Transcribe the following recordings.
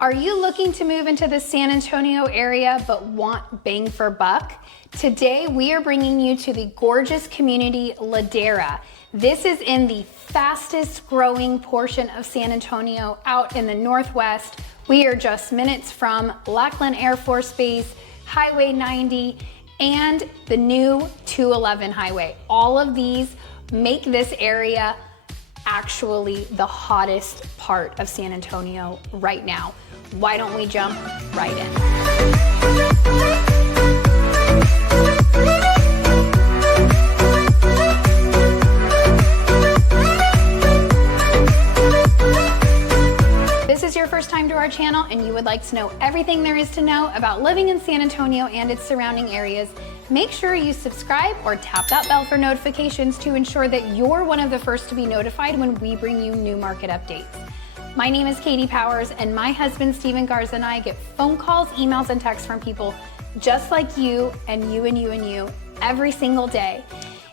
Are you looking to move into the San Antonio area but want bang for buck? Today we are bringing you to the gorgeous community Ladera. This is in the fastest growing portion of San Antonio out in the Northwest. We are just minutes from Lackland Air Force Base, Highway 90, and the new 211 highway. All of these make this area actually the hottest part of San Antonio right now. Why don't we jump right in? This is your first time to our channel and you would like to know everything there is to know about living in San Antonio and its surrounding areas, make sure you subscribe or tap that bell for notifications to ensure that you're one of the first to be notified when we bring you new market updates. My name is Katie Powers, and my husband Steven Garza and I get phone calls, emails, and texts from people just like you and you and you and you every single day.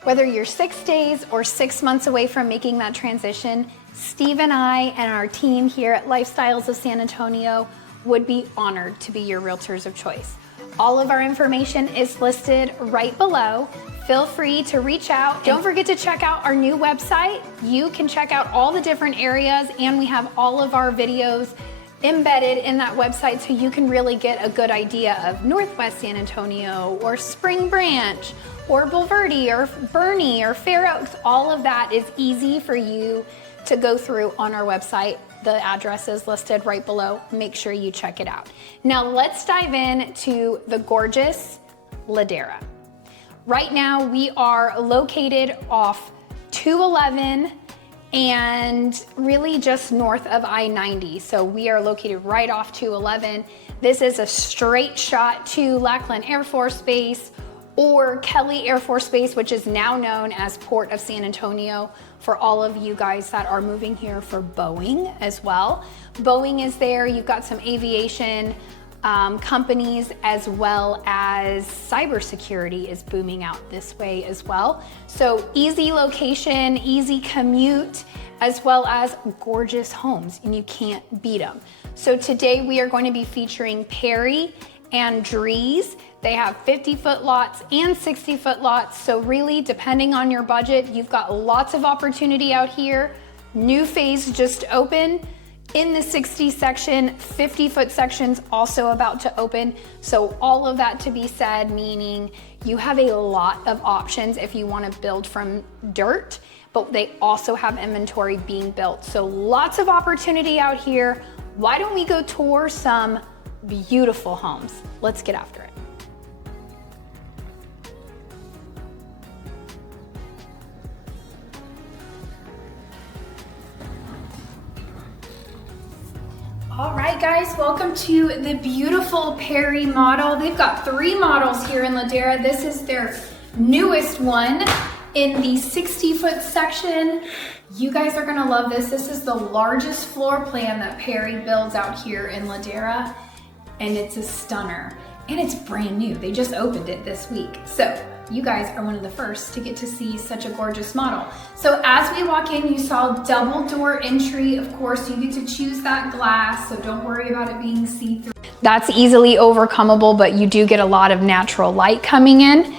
Whether you're 6 days or 6 months away from making that transition, Steve and I and our team here at Lifestyles of San Antonio would be honored to be your realtors of choice. All of our information is listed right below. Feel free to reach out. Don't forget to check out our new website. You can check out all the different areas, and we have all of our videos embedded in that website so you can really get a good idea of Northwest San Antonio or Spring Branch or Bulverde or Bernie or Fair Oaks. All of that is easy for you to go through on our website. The address is listed right below. Make sure you check it out. Now let's dive in to the gorgeous Ladera. Right now we are located off 211 and really just north of I-90. So we are located right off 211. This is a straight shot to Lackland Air Force Base or Kelly Air Force Base, which is now known as Port of San Antonio for all of you guys that are moving here for Boeing as well. Boeing is there. You've got some aviation companies, as well as cybersecurity is booming out this way as well. So easy location, easy commute, as well as gorgeous homes, and you can't beat them. So today we are going to be featuring Perry and Drees. They have 50-foot lots and 60-foot lots. So really, depending on your budget, you've got lots of opportunity out here. New phase just opened. In the 60 section, 50-foot section's also about to open. So all of that to be said, meaning you have a lot of options if you want to build from dirt, but they also have inventory being built. So lots of opportunity out here. Why don't we go tour some beautiful homes? Let's get after it. All right, guys, welcome to the beautiful Perry model. They've got 3 models here in Ladera. This is their newest one in the 60-foot section. You guys are gonna love this. This is the largest floor plan that Perry builds out here in Ladera, and it's a stunner. And it's brand new. They just opened it this week. So you guys are one of the first to get to see such a gorgeous model. So as we walk in, you saw double door entry. Of course, you get to choose that glass, so don't worry about it being see-through. That's easily overcomeable, but you do get a lot of natural light coming in.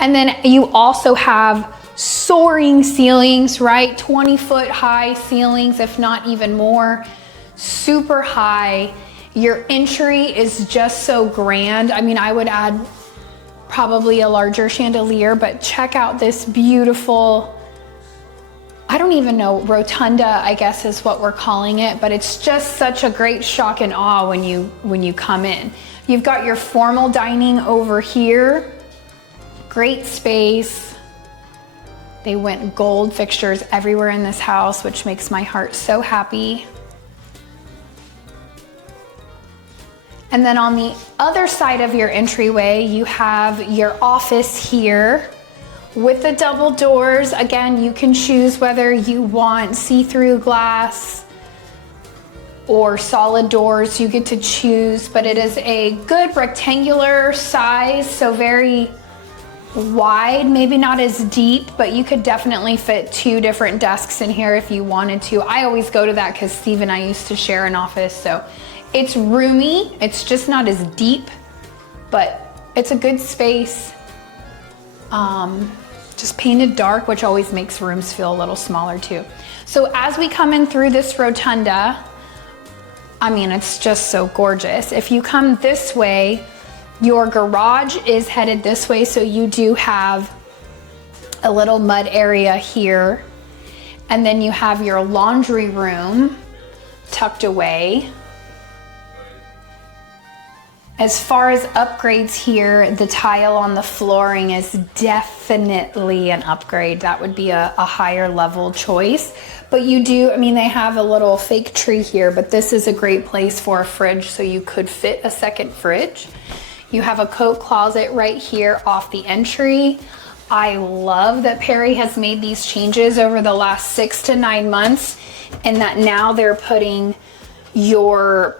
And then you also have soaring ceilings, right? 20-foot high ceilings, if not even more. Super high. Your entry is just so grand. I mean, I would add probably a larger chandelier, but check out this beautiful, I don't even know, rotunda, I guess is what we're calling it, but it's just such a great shock and awe when you come in. You've got your formal dining over here. Great space. They went gold fixtures everywhere in this house, which makes my heart so happy. And then on the other side of your entryway, you have your office here with the double doors. Again, you can choose whether you want see-through glass or solid doors. You get to choose, but it is a good rectangular size, so very wide, maybe not as deep, but you could definitely fit 2 different desks in here if you wanted to. I always go to that because Steve and I used to share an office, so It's roomy, it's just not as deep, but it's a good space. Just painted dark, which always makes rooms feel a little smaller too. So as we come in through this rotunda, I mean, it's just so gorgeous. If you come this way, your garage is headed this way, so you do have a little mud area here. And then you have your laundry room tucked away. As far as upgrades here, the tile on the flooring is definitely an upgrade. That would be a higher level choice. But you do, I mean, they have a little fake tree here, but this is a great place for a fridge, so you could fit a second fridge. You have a coat closet right here off the entry. I love that Perry has made these changes over the last 6 to 9 months, and that now they're putting your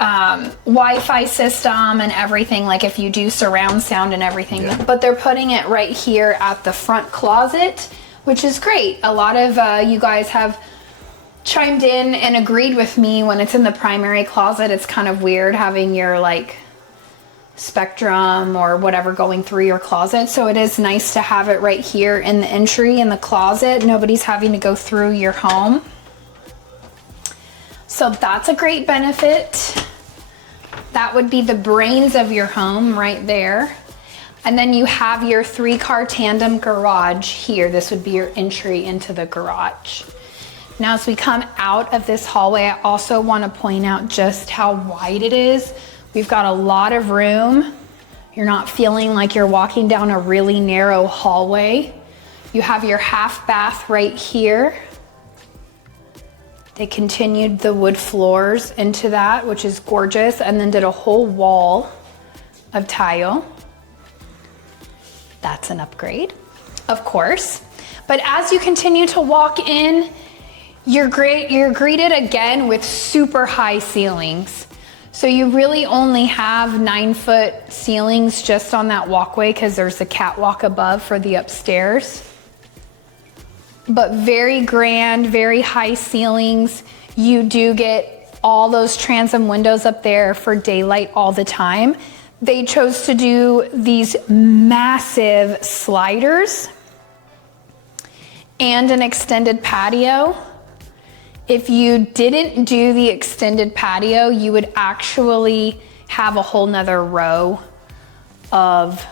Wi-Fi system and everything, like if you do surround sound and everything, but they're putting it right here at the front closet, which is great. A lot of you guys have chimed in and agreed with me when it's in the primary closet. It's kind of weird having your like spectrum or whatever going through your closet. So it is nice to have it right here in the entry in the closet. Nobody's having to go through your home. So that's a great benefit. That would be the brains of your home right there. And then you have your 3-car tandem garage here. This would be your entry into the garage. Now, as we come out of this hallway, I also want to point out just how wide it is. We've got a lot of room. You're not feeling like you're walking down a really narrow hallway. You have your half bath right here. They continued the wood floors into that, which is gorgeous, and then did a whole wall of tile. That's an upgrade, of course. But as you continue to walk in, you're greeted again with super high ceilings. So you really only have 9-foot ceilings just on that walkway because there's a catwalk above for the upstairs. But very grand, very high ceilings. You do get all those transom windows up there for daylight all the time. They chose to do these massive sliders and an extended patio. If you didn't do the extended patio, you would actually have a whole nother row of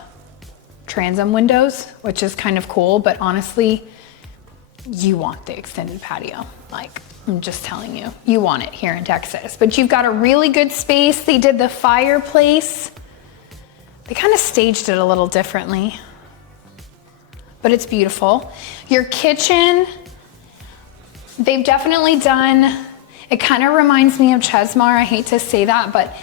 transom windows, which is kind of cool, but honestly, you want the extended patio. Like, I'm just telling you, you want it here in Texas. But you've got a really good space. They did the fireplace. They kind of staged it a little differently, but it's beautiful. Your kitchen, they've definitely done, it kind of reminds me of Chesmar. I hate to say that, but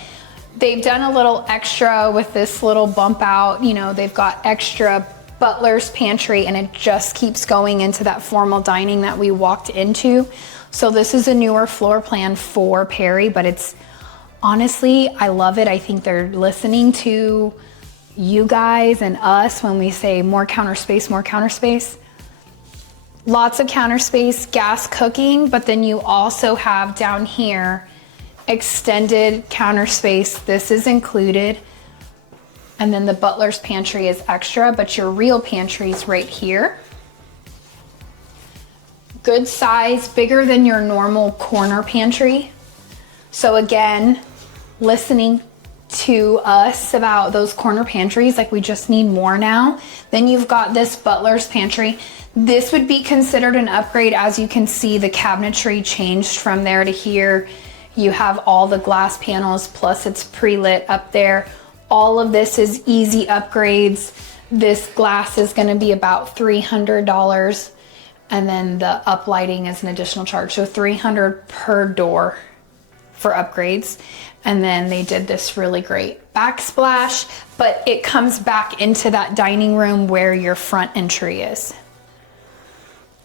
they've done a little extra with this little bump out. You know, they've got extra butler's pantry, and it just keeps going into that formal dining that we walked into. So this is a newer floor plan for Perry, but it's honestly, I love it. I think they're listening to you guys and us when we say more counter space, more counter space. Lots of counter space, gas cooking, but then you also have down here extended counter space. This is included. And then the butler's pantry is extra, but your real pantry is right here. Good size, bigger than your normal corner pantry. So again, listening to us about those corner pantries, like we just need more now. Then you've got this butler's pantry. This would be considered an upgrade. As you can see, the cabinetry changed from there to here. You have all the glass panels, plus it's pre-lit up there. All of this is easy upgrades. This glass is gonna be about $300, and then the uplighting is an additional charge. So $300 per door for upgrades. And then they did this really great backsplash, but it comes back into that dining room where your front entry is.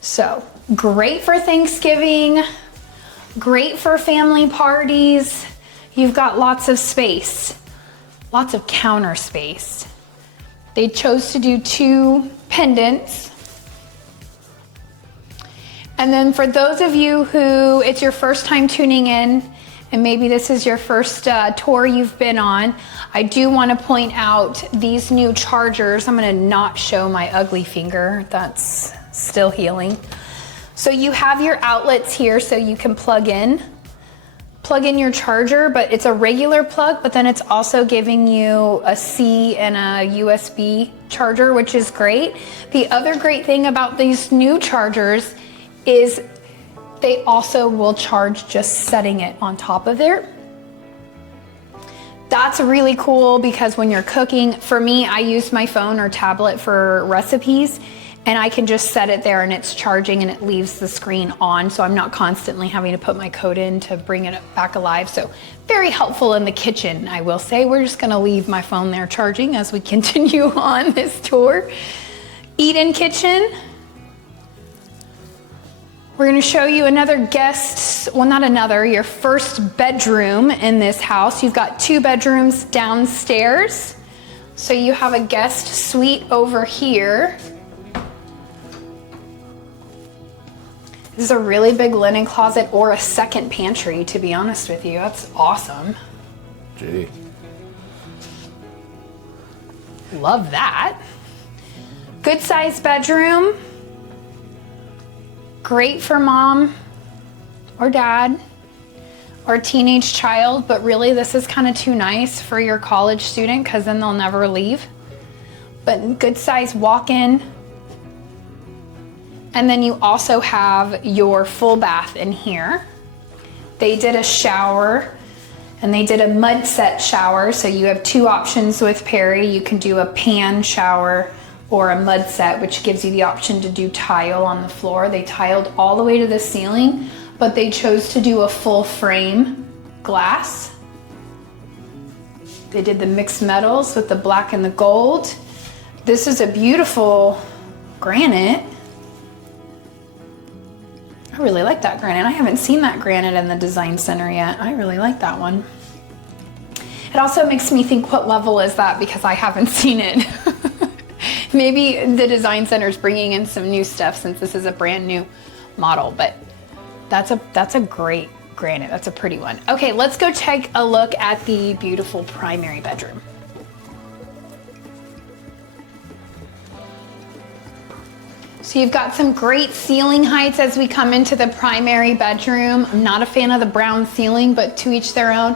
So great for Thanksgiving, great for family parties. You've got lots of space. Lots of counter space. They chose to do 2 pendants. And then for those of you who it's your first time tuning in and maybe this is your first tour you've been on, I do want to point out these new chargers. I'm going to not show my ugly finger. That's still healing. So you have your outlets here so you can plug in your charger, but it's a regular plug, but then it's also giving you a C and a USB charger, which is great. The other great thing about these new chargers is they also will charge just setting it on top of there. That's really cool because when you're cooking, for me, I use my phone or tablet for recipes, and I can just set it there and it's charging and it leaves the screen on, so I'm not constantly having to put my code in to bring it back alive. So very helpful in the kitchen, I will say. We're just gonna leave my phone there charging as we continue on this tour. Eat-in kitchen. We're gonna show you another guest, well, not another, your first bedroom in this house. You've got 2 bedrooms downstairs. So you have a guest suite over here. This is a really big linen closet or a second pantry, to be honest with you. That's awesome. Gee. Love that. Good sized bedroom. Great for mom or dad or teenage child, but really this is kind of too nice for your college student because then they'll never leave. But good size walk-in. And then you also have your full bath in here. They did a shower and they did a mud set shower. So you have 2 options with Perry. You can do a pan shower or a mud set, which gives you the option to do tile on the floor. They tiled all the way to the ceiling, but they chose to do a full frame glass. They did the mixed metals with the black and the gold. This is a beautiful granite. I really like that granite. I haven't seen that granite in the design center yet. I really like that one. It also makes me think, what level is that? Because I haven't seen it. Maybe the design center is bringing in some new stuff since this is a brand new model, but that's a great granite. That's a pretty one. Okay, let's go take a look at the beautiful primary bedroom. So you've got some great ceiling heights as we come into the primary bedroom. I'm not a fan of the brown ceiling, but to each their own.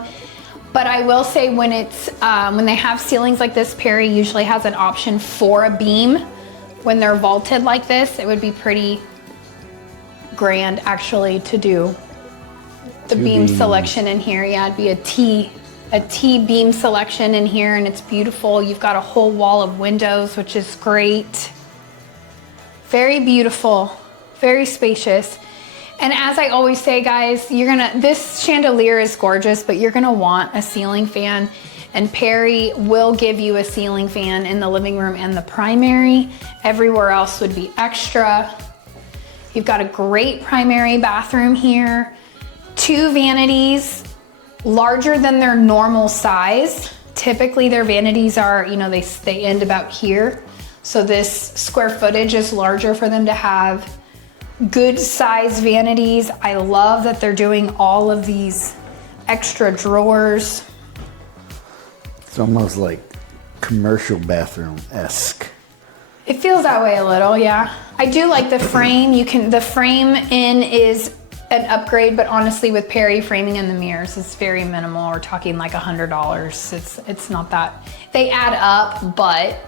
But I will say when it's when they have ceilings like this, Perry usually has an option for a beam. When they're vaulted like this, it would be pretty grand actually to do the beam selection in here. Yeah, it'd be a T beam selection in here, and it's beautiful. You've got a whole wall of windows, which is great. Very beautiful, very spacious. And as I always say, guys, this chandelier is gorgeous, but you're gonna want a ceiling fan, and Perry will give you a ceiling fan in the living room and the primary. Everywhere else would be extra. You've got a great primary bathroom here. 2 vanities, larger than their normal size. Typically their vanities are, they end about here. So this square footage is larger for them to have. Good size vanities. I love that they're doing all of these extra drawers. It's almost like commercial bathroom-esque. It feels that way a little, yeah. I do like the frame. The frame in is an upgrade, but honestly with Perry, framing in the mirrors is very minimal. We're talking like $100. It's not that. They add up, but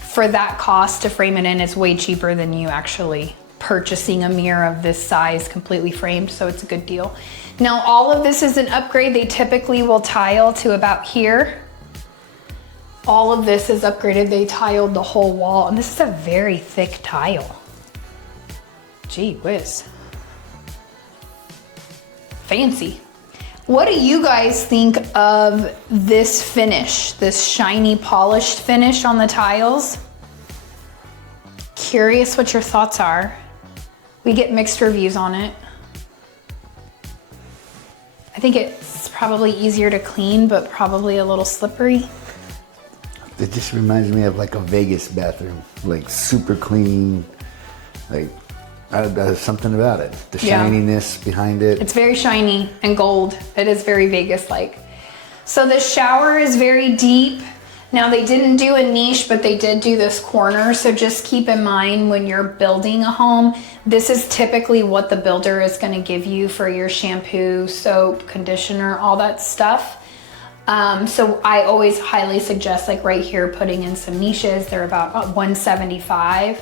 for that cost to frame it in, it's way cheaper than you actually purchasing a mirror of this size completely framed, so it's a good deal. Now all of this is an upgrade. They typically will tile to about here. All of this is upgraded. They tiled the whole wall, and this is a very thick tile. Gee whiz. Fancy. What do you guys think of this finish, this shiny polished finish on the tiles? Curious what your thoughts are. We get mixed reviews on it. I think it's probably easier to clean, but probably a little slippery. It just reminds me of like a Vegas bathroom, like super clean, like There's something about it. The Yeah. shininess behind it. It's very shiny and gold. It is very Vegas-like. So the shower is very deep. Now they didn't do a niche, but they did do this corner. So just keep in mind when you're building a home, this is typically what the builder is gonna give you for your shampoo, soap, conditioner, all that stuff. So I always highly suggest, like right here, putting in some niches. They're about $175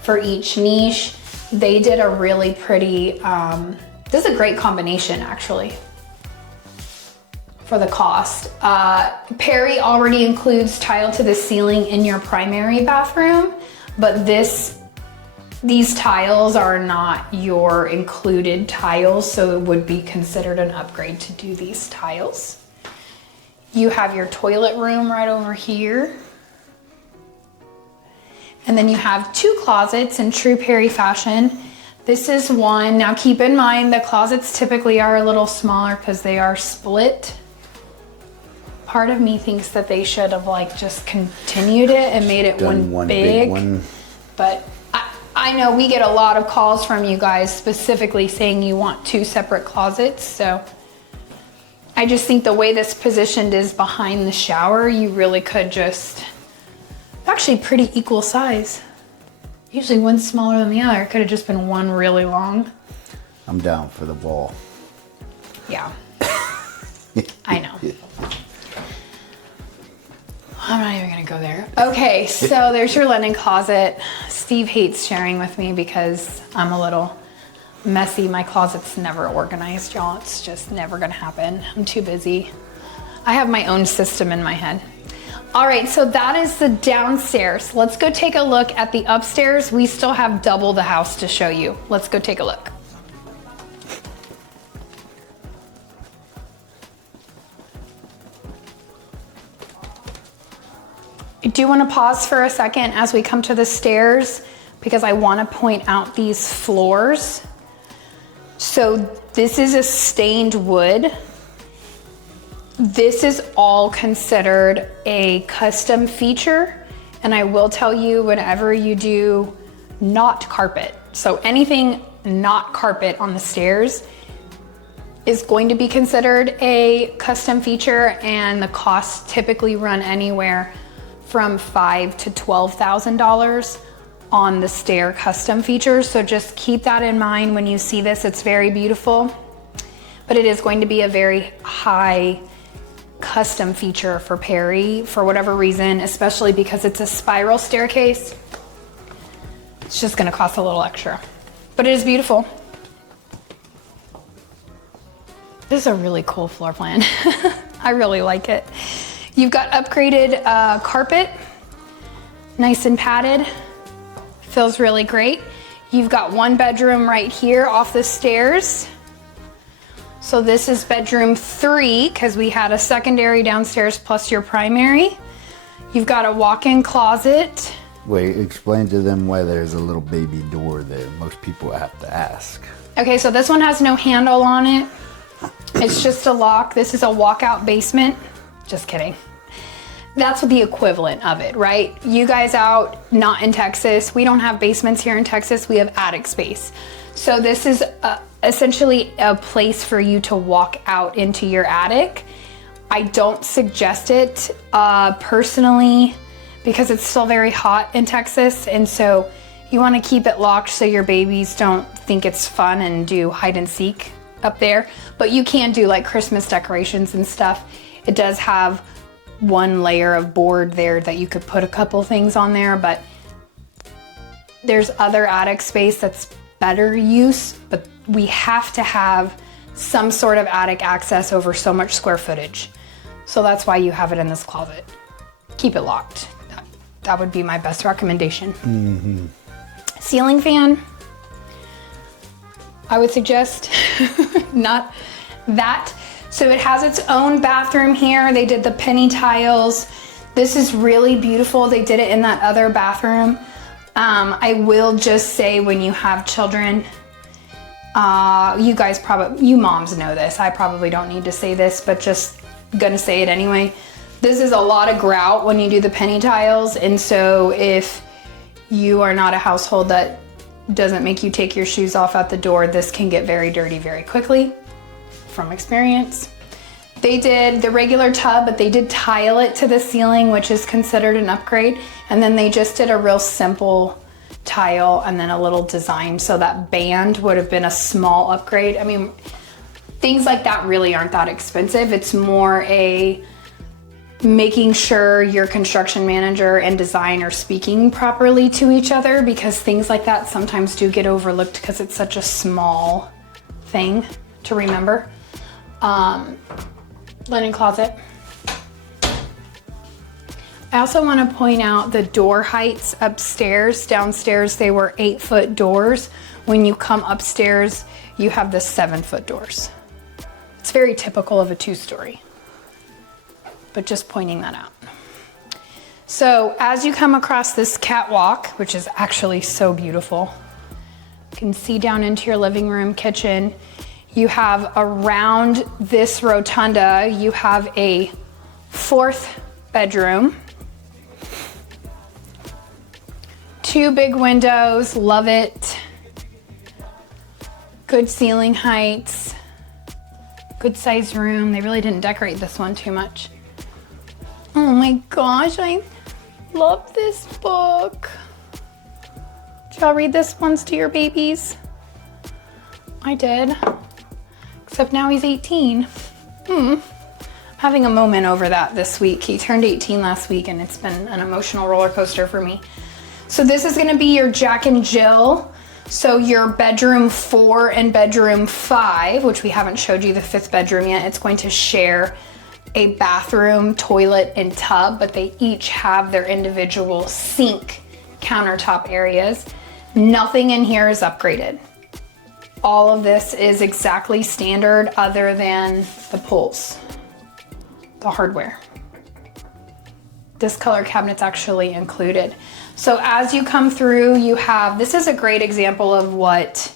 for each niche. They did a really pretty, this is a great combination actually for the cost. Perry already includes tile to the ceiling in your primary bathroom, but these tiles are not your included tiles, so it would be considered an upgrade to do these tiles. You have your toilet room right over here. And then you have two closets in true Perry fashion. This is one. Now keep in mind the closets typically are a little smaller because they are split. Part of me thinks that they should have like just continued it and made it one big one. But I know we get a lot of calls from you guys specifically saying you want two separate closets. So I just think the way this positioned is behind the shower, you really could just, actually pretty equal size. Usually one's smaller than the other. It could have just been one really long. I'm down for the wall. Yeah, I know. I'm not even gonna go there. Okay, so there's your linen closet. Steve hates sharing with me because I'm a little messy. My closet's never organized, y'all. It's just never gonna happen. I'm too busy. I have my own system in my head. All right, so that is the downstairs. Let's go take a look at the upstairs. We still have double the house to show you. Let's go take a look. I do want to pause for a second as we come to the stairs because I want to point out these floors. So this is a stained wood. This is all considered a custom feature. And I will tell you, whenever you do not carpet, so anything not carpet on the stairs is going to be considered a custom feature, and the costs typically run anywhere from $5,000 to $12,000 on the stair custom features. So just keep that in mind when you see this. It's very beautiful, but it is going to be a very high custom feature for Perry for whatever reason, especially because it's a spiral staircase. It's just gonna cost a little extra, but it is beautiful. This is a really cool floor plan. I really like it. You've got upgraded carpet, nice and padded, feels really great. You've got one bedroom right here off the stairs. So this is bedroom 3 because we had a secondary downstairs plus your primary. You've got a walk-in closet. Wait, explain to them why there's a little baby door there. Most people have to ask. Okay, so this one has no handle on it. It's just a lock. This is a walkout basement. Just kidding. That's the equivalent of it, right? You guys out, not in Texas. We don't have basements here in Texas. We have attic space. So this is essentially a place for you to walk out into your attic. I don't suggest it personally because it's still very hot in Texas. And so you want to keep it locked so your babies don't think it's fun and do hide and seek up there. But you can do like Christmas decorations and stuff. It does have one layer of board there that you could put a couple things on there, but there's other attic space that's better use, but we have to have some sort of attic access over so much square footage. So that's why you have it in this closet. Keep it locked. That would be my best recommendation. Mm-hmm. Ceiling fan, I would suggest not that. So it has its own bathroom here. They did the penny tiles. This is really beautiful. They did it in that other bathroom. I will just say when you have children, you guys probably, you moms know this. I probably don't need to say this, but just gonna say it anyway. This is a lot of grout when you do the penny tiles. And so if you are not a household that doesn't make you take your shoes off at the door. This can get very dirty very quickly from experience. They did the regular tub, but they did tile it to the ceiling, which is considered an upgrade. And then they just did a real simple tile and then a little design. So that band would have been a small upgrade. I mean, things like that really aren't that expensive. It's more a making sure your construction manager and design are speaking properly to each other, because things like that sometimes do get overlooked because it's such a small thing to remember. Linen closet. I also want to point out the door heights upstairs. Downstairs they were 8-foot doors. When you come upstairs, you have the 7-foot doors. It's very typical of a 2-story, but just pointing that out. So as you come across this catwalk, which is actually so beautiful, you can see down into your living room, kitchen. You have around this rotunda, you have a 4th bedroom. 2 big windows, love it. Good ceiling heights, good sized room. They really didn't decorate this one too much. Oh my gosh, I love this book. Did y'all read this once to your babies? I did, except now he's 18. Having a moment over that this week. He turned 18 last week and it's been an emotional roller coaster for me. So this is gonna be your Jack and Jill. So your bedroom 4 and bedroom 5, which we haven't showed you the 5th bedroom yet, it's going to share a bathroom, toilet, and tub, but they each have their individual sink countertop areas. Nothing in here is upgraded. All of this is exactly standard other than the pulls, the hardware. This color cabinet's actually included. So as you come through, you have, this is a great example of what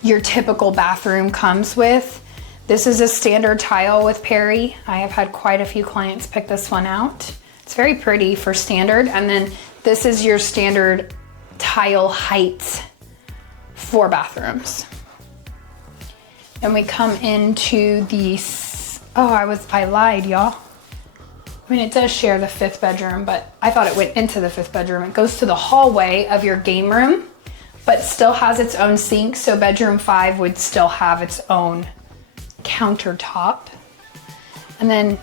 your typical bathroom comes with. This is a standard tile with Perry. I have had quite a few clients pick this one out. It's very pretty for standard. And then this is your standard tile height for bathrooms. Then we come into the, I lied, y'all. I mean, it does share the 5th bedroom, but I thought it went into the 5th bedroom. It goes to the hallway of your game room, but still has its own sink. So bedroom 5 would still have its own countertop. And then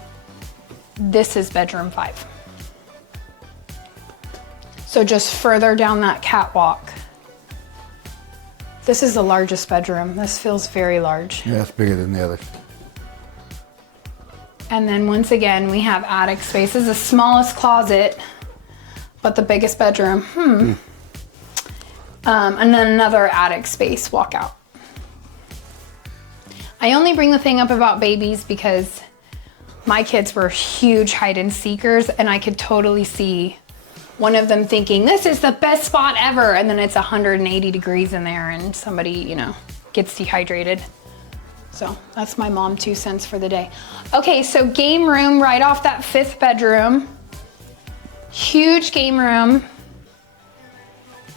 this is bedroom 5. So just further down that catwalk. This is the largest bedroom. This feels very large. Yeah, it's bigger than the others. And then once again, we have attic space. This is the smallest closet, but the biggest bedroom. And then another attic space walkout. I only bring the thing up about babies because my kids were huge hide and seekers, and I could totally see one of them thinking, this is the best spot ever. And then it's 180 degrees in there and somebody, you know, gets dehydrated. So that's my mom 2 cents for the day. Okay, so game room right off that 5th bedroom. Huge game room.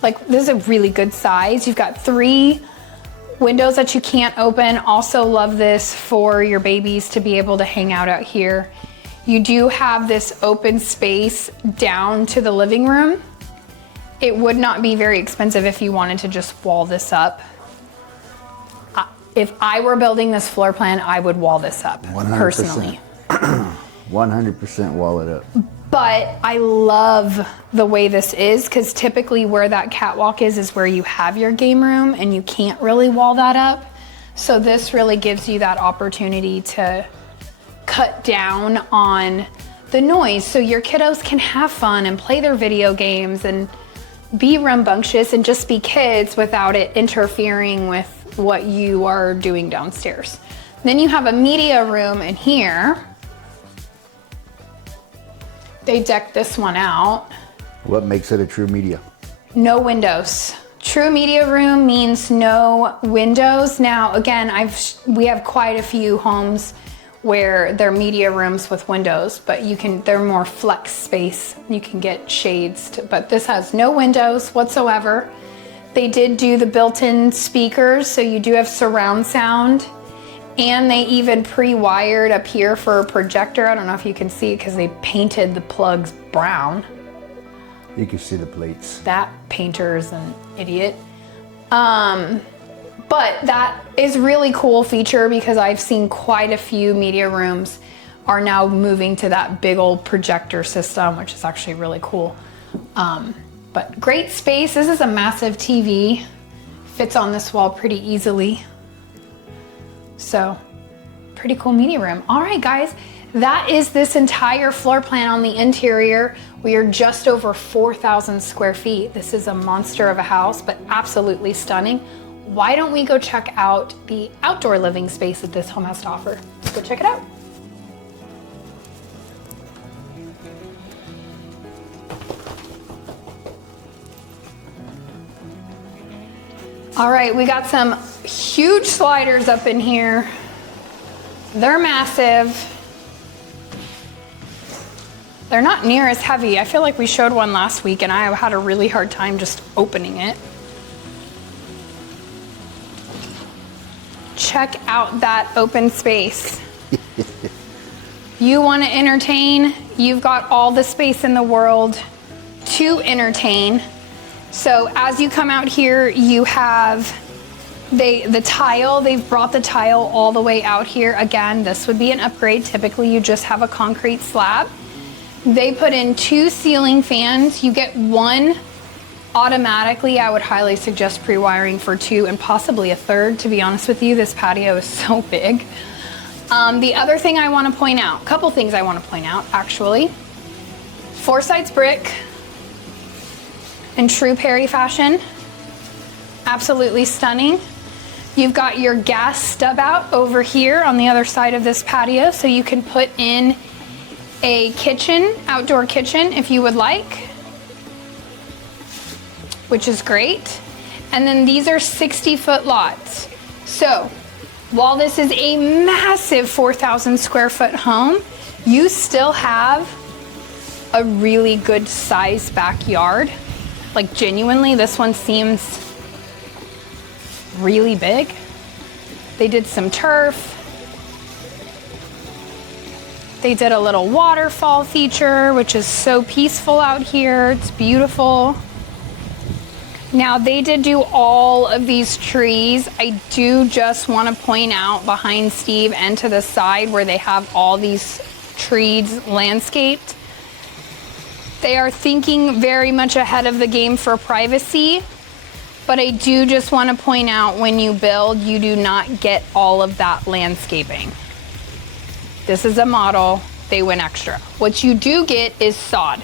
Like, this is a really good size. You've got 3 windows that you can't open. Also love this for your babies to be able to hang out here. You do have this open space down to the living room. It would not be very expensive if you wanted to just wall this up. If I were building this floor plan, I would wall this up 100%. Personally. 100% wall it up. But I love the way this is, because typically where that catwalk is where you have your game room and you can't really wall that up. So this really gives you that opportunity to cut down on the noise so your kiddos can have fun and play their video games and be rambunctious and just be kids without it interfering with what you are doing downstairs. Then you have a media room in here. They decked this one out. What makes it a true media? No windows. True media room means no windows. Now, again, we have quite a few homes where they're media rooms with windows, but they're more flex space. You can get shades, but this has no windows whatsoever. They did do the built-in speakers, so you do have surround sound. And they even pre-wired up here for a projector. I don't know if you can see it because they painted the plugs brown. You can see the plates. That painter is an idiot. But that is really cool feature because I've seen quite a few media rooms are now moving to that big old projector system, which is actually really cool. But great space. This is a massive TV. Fits on this wall pretty easily. So pretty cool media room. All right, guys, that is this entire floor plan on the interior. We are just over 4,000 square feet. This is a monster of a house, but absolutely stunning. Why don't we go check out the outdoor living space that this home has to offer? Let's go check it out. All right, we got some huge sliders up in here. They're massive. They're not near as heavy. I feel like we showed one last week and I had a really hard time just opening it. Check out that open space. You want to entertain, you've got all the space in the world to entertain. So as you come out here, you have the tile. They've brought the tile all the way out here. Again, this would be an upgrade. Typically you just have a concrete slab. They put in 2 ceiling fans. You get 1 automatically. I would highly suggest pre-wiring for 2 and possibly a 3rd. To be honest with you, this patio is so big. The other thing I want to point out, a couple things I want to point out actually. 4 sides brick in true Perry fashion. Absolutely stunning. You've got your gas stub out over here on the other side of this patio, so you can put in a kitchen, outdoor kitchen if you would like, which is great. And then these are 60-foot lots. So while this is a massive 4,000 square foot home, you still have a really good sized backyard. Like genuinely, this one seems really big. They did some turf. They did a little waterfall feature, which is so peaceful out here. It's beautiful. Now they did do all of these trees. I do just want to point out behind Steve and to the side where they have all these trees landscaped. They are thinking very much ahead of the game for privacy, but I do just want to point out when you build, you do not get all of that landscaping. This is a model, they went extra. What you do get is sod.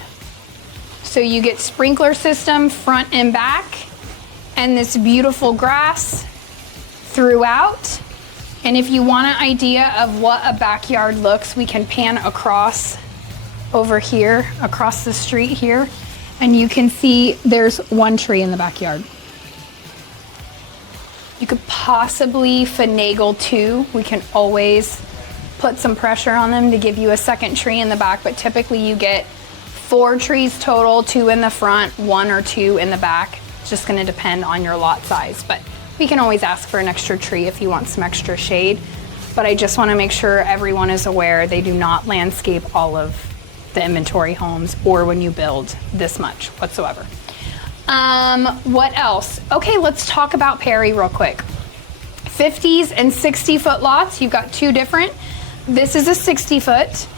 So you get sprinkler system front and back, and this beautiful grass throughout. And if you want an idea of what a backyard looks, we can pan across over here, across the street here, and you can see there's 1 tree in the backyard. You could possibly finagle 2. We can always put some pressure on them to give you a 2nd tree in the back, but typically you get 4 trees total, 2 in the front, 1 or 2 in the back. It's just gonna depend on your lot size, but we can always ask for an extra tree if you want some extra shade. But I just wanna make sure everyone is aware they do not landscape all of the inventory homes or when you build this much whatsoever. What else? Okay, let's talk about Perry real quick. 50s and 60-foot lots, you've got 2 different. This is a 60-foot.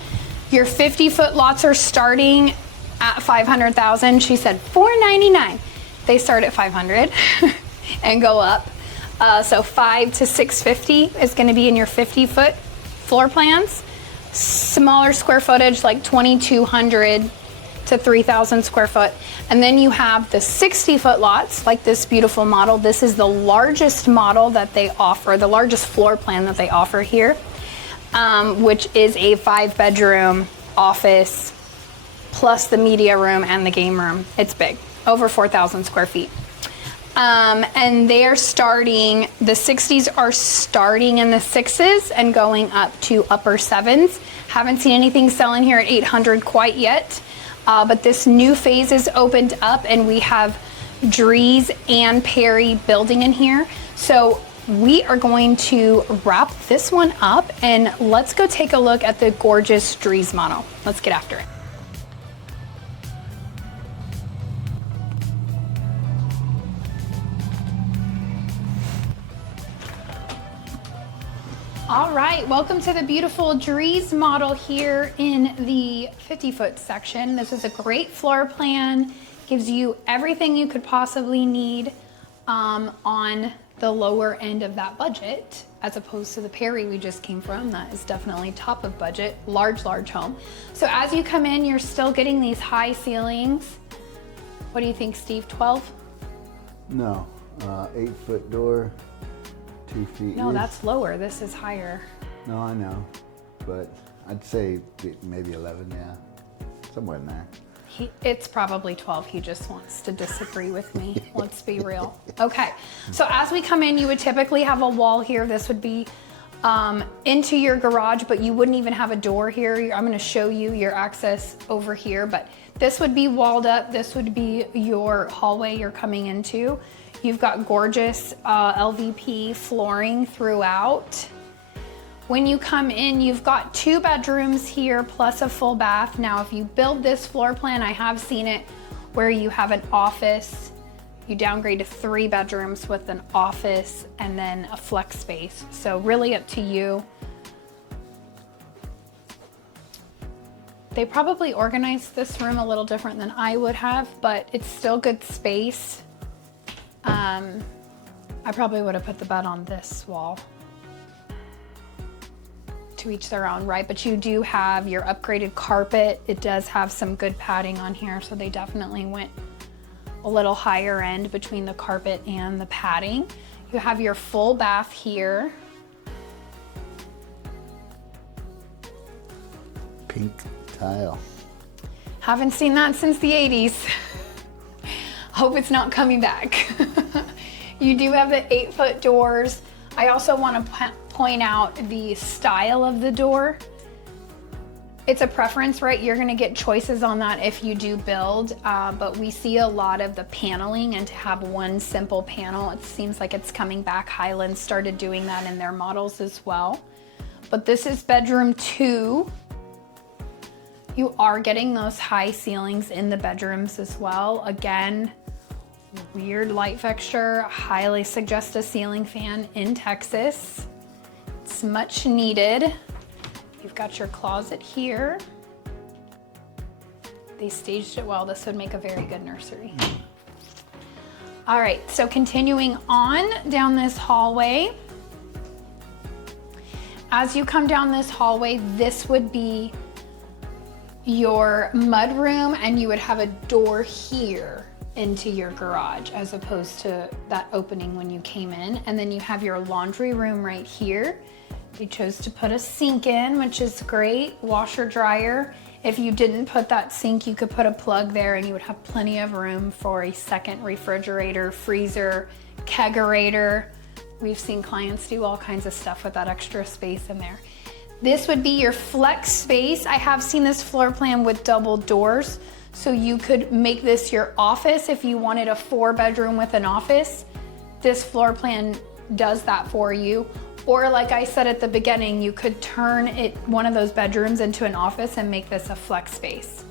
Your 50-foot lots are starting at $500,000. She said $499. They start at $500 and go up. So $5 to $650 is going to be in your 50-foot floor plans. Smaller square footage, like 2,200 to 3,000 square foot. And then you have the 60-foot lots, like this beautiful model. This is the largest model that they offer, the largest floor plan that they offer here, which is a 5-bedroom office plus the media room and the game room. It's big, over 4,000 square feet. And they're starting, the 60s are starting in the 6s and going up to upper 7s. Haven't seen anything selling here at 800 quite yet. But this new phase is opened up and we have Drees and Perry building in here. So we are going to wrap this one up and let's go take a look at the gorgeous Drees model. Let's get after it. All right, welcome to the beautiful Drees model here in the 50-foot section. This is a great floor plan, gives you everything you could possibly need on the lower end of that budget, as opposed to the Perry we just came from. That is definitely top of budget, large home. So as you come in, you're still getting these high ceilings. What do you think, Steve, 12? No, 8-foot door, 2 feet. No, that's lower. This is higher. No, I know, but I'd say maybe 11, yeah, somewhere in there. It's probably 12. He just wants to disagree with me. Let's be real. Okay, so as we come in, you would typically have a wall here. This would be into your garage, but you wouldn't even have a door here. I'm going to show you your access over here, but this would be walled up. This would be your hallway you're coming into. You've got gorgeous LVP flooring throughout. When you come in, you've got 2 bedrooms here plus a full bath. Now, if you build this floor plan, I have seen it where you have an office, you downgrade to 3 bedrooms with an office and then a flex space. So really up to you. They probably organized this room a little different than I would have, but it's still good space. I probably would have put the bed on this wall. To each their own, right? But you do have your upgraded carpet. It does have some good padding on here, so they definitely went a little higher end between the carpet and the padding. You have your full bath here. Pink tile. Haven't seen that since the 80s. Hope it's not coming back. You do have the 8-foot doors. I also want to point out the style of the door. It's a preference, right? You're going to get choices on that if you do build, but we see a lot of the paneling, and to have one simple panel, it seems like it's coming back. Highland started doing that in their models as well. But this is bedroom 2. You are getting those high ceilings in the bedrooms as well. Again, weird light fixture. Highly suggest a ceiling fan in Texas. It's much needed. You've got your closet here. They staged it well. This would make a very good nursery. All right, so continuing on down this hallway. As you come down this hallway, this would be your mud room, and you would have a door here into your garage as opposed to that opening when you came in. And then you have your laundry room right here. You chose to put a sink in, which is great. Washer dryer. If you didn't put that sink, you could put a plug there and you would have plenty of room for a second refrigerator, freezer, kegerator. We've seen clients do all kinds of stuff with that extra space in there. This would be your flex space. I have seen this floor plan with double doors, so you could make this your office if you wanted a 4-bedroom with an office. This floor plan does that for you. Or like I said at the beginning, you could turn one of those bedrooms into an office and make this a flex space.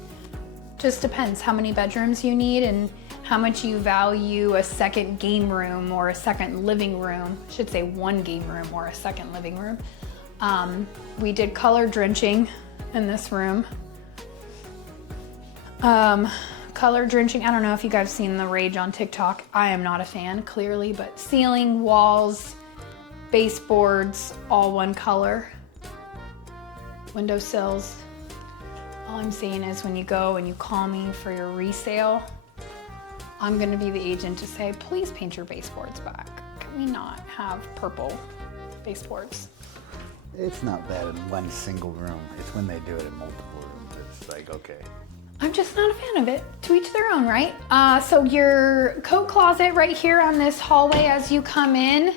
Just depends how many bedrooms you need and how much you value a second game room or a second living room. I should say 1 game room or a second living room. We did color drenching in this room. Color drenching, I don't know if you guys have seen the rage on TikTok. I am not a fan, clearly, but ceiling, walls, baseboards, all one color. Windowsills. All I'm saying is when you go and you call me for your resale, I'm gonna be the agent to say, please paint your baseboards back. Can we not have purple baseboards? It's not bad in one single room. It's when they do it in multiple rooms. It's like, okay. I'm just not a fan of it. To each their own, right? So your coat closet right here on this hallway as you come in.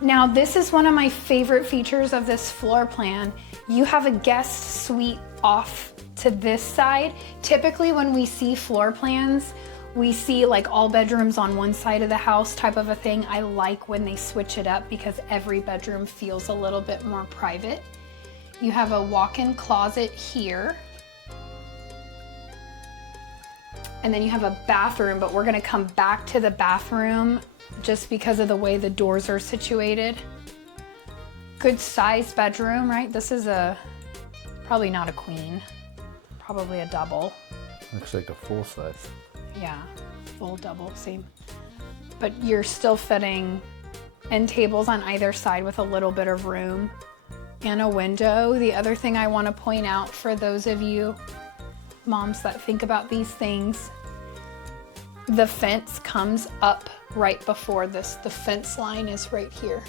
Now this is one of my favorite features of this floor plan. You have a guest suite off to this side. Typically when we see floor plans, we see like all bedrooms on one side of the house type of a thing. I like when they switch it up because every bedroom feels a little bit more private. You have a walk-in closet here. And then you have a bathroom, but we're gonna come back to the bathroom just because of the way the doors are situated. Good sized bedroom, right? This is probably not a queen, probably a double. Looks like a full size. Yeah, full double, same. But you're still fitting end tables on either side with a little bit of room and a window. The other thing I want to point out for those of you moms that think about these things, the fence comes up right before this. The fence line is right here.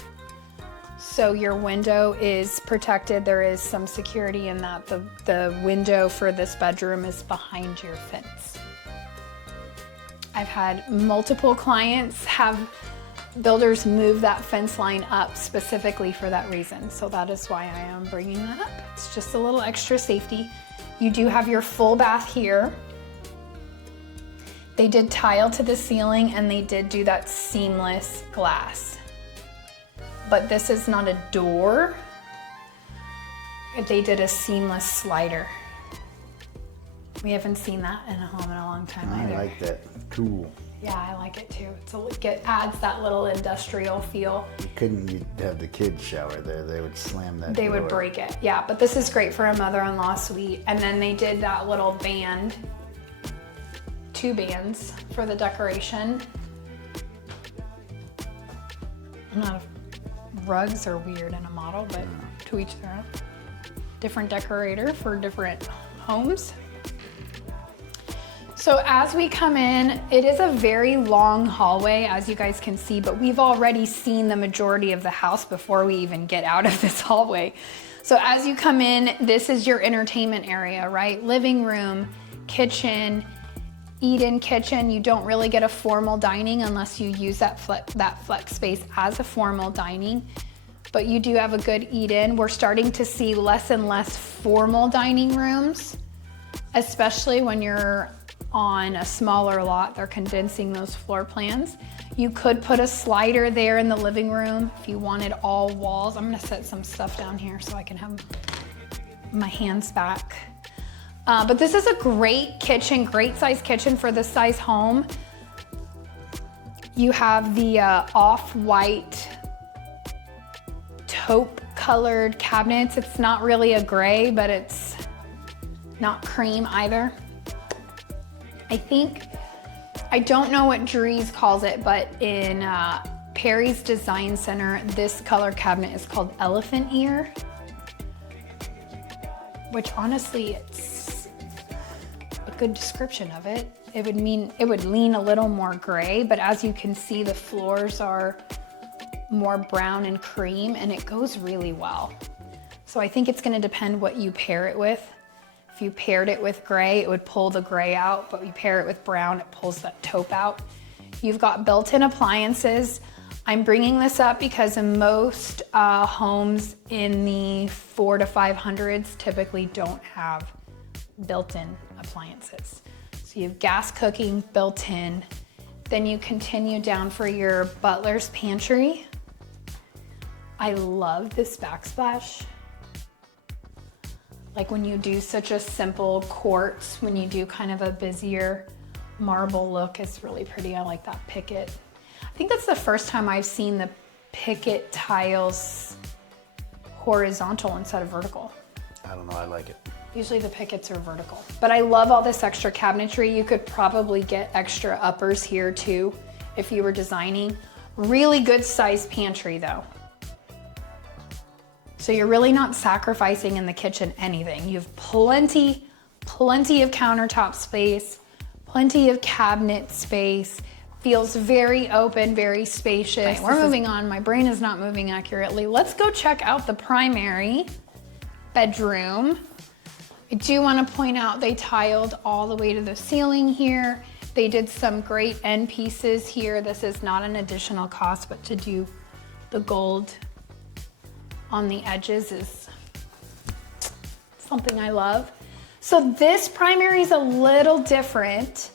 So your window is protected. There is some security in that. The window for this bedroom is behind your fence. I've had multiple clients have builders move that fence line up specifically for that reason. So that is why I am bringing that up. It's just a little extra safety. You do have your full bath here. They did tile to the ceiling and they did do that seamless glass. But this is not a door. They did a seamless slider. We haven't seen that in a home in a long time either. I like that. Cool. Yeah, I like it too. It adds that little industrial feel. You couldn't have the kids shower there. They would slam that They door. would break it. Yeah, but this is great for a mother-in-law suite. And then they did that little band, 2 bands for the decoration. Rugs are weird in a model, but to each their own. Different decorator for different homes. So as we come in, it is a very long hallway, as you guys can see, but we've already seen the majority of the house before we even get out of this hallway. So as you come in, this is your entertainment area, right? Living room, kitchen, eat-in kitchen. You don't really get a formal dining unless you use that flex space as a formal dining, but you do have a good eat-in. We're starting to see less and less formal dining rooms, especially when you're on a smaller lot. They're condensing those floor plans. You could put a slider there in the living room if you wanted all walls. I'm gonna set some stuff down here so I can have my hands back. But this is a great kitchen, great size kitchen for this size home. You have the off-white taupe colored cabinets. It's not really a gray, but it's not cream either. I don't know what Drees calls it, but in Perry's Design Center, this color cabinet is called Elephant Ear, which honestly, it's a good description of it. It would lean a little more gray, but as you can see, the floors are more brown and cream, and it goes really well. So I think it's gonna depend what you pair it with. If you paired it with gray, it would pull the gray out, but you pair it with brown, it pulls that taupe out. You've got built-in appliances. I'm bringing this up because in most homes in the 400 to 500s typically don't have built-in appliances. So you have gas cooking built in. Then you continue down for your butler's pantry. I love this backsplash. Like when you do such a simple quartz, when you do kind of a busier marble look, it's really pretty. I like that picket. I think that's the first time I've seen the picket tiles horizontal instead of vertical. I don't know, I like it. Usually the pickets are vertical. But I love all this extra cabinetry. You could probably get extra uppers here too if you were designing. Really good sized pantry though. So you're really not sacrificing in the kitchen anything. You have plenty of countertop space, plenty of cabinet space. Feels very open, very spacious. We're moving on. My brain is not moving accurately. Let's go check out the primary bedroom. I do want to point out they tiled all the way to the ceiling here. They did some great end pieces here. This is not an additional cost, but to do the gold on the edges is something I love. So this primary is a little different.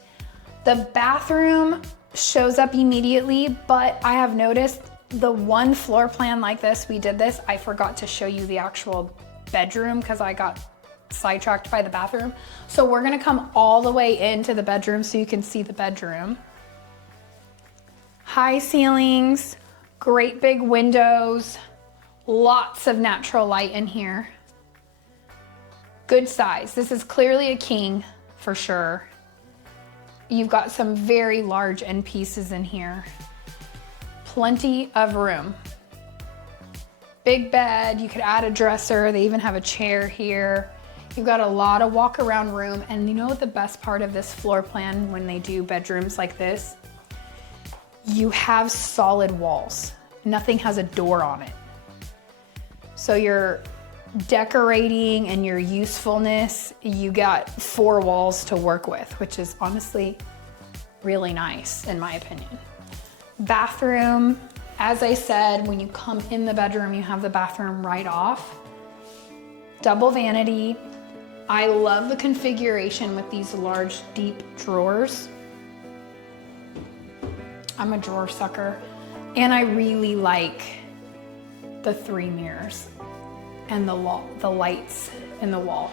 The bathroom shows up immediately, but I have noticed the one floor plan like this, we did this, I forgot to show you the actual bedroom because I got sidetracked by the bathroom. So we're gonna come all the way into the bedroom so you can see the bedroom. High ceilings, great big windows, lots of natural light in here. Good size. This is clearly a king for sure. You've got some very large end pieces in here. Plenty of room. Big bed, you could add a dresser. They even have a chair here. You've got a lot of walk around room. And you know what the best part of this floor plan when they do bedrooms like this? You have solid walls. Nothing has a door on it. So your decorating and your usefulness, you got 4 walls to work with, which is honestly really nice in my opinion. Bathroom, as I said, when you come in the bedroom, you have the bathroom right off. Double vanity. I love the configuration with these large, deep drawers. I'm a drawer sucker. And I really like the 3 mirrors and the lights in the wall.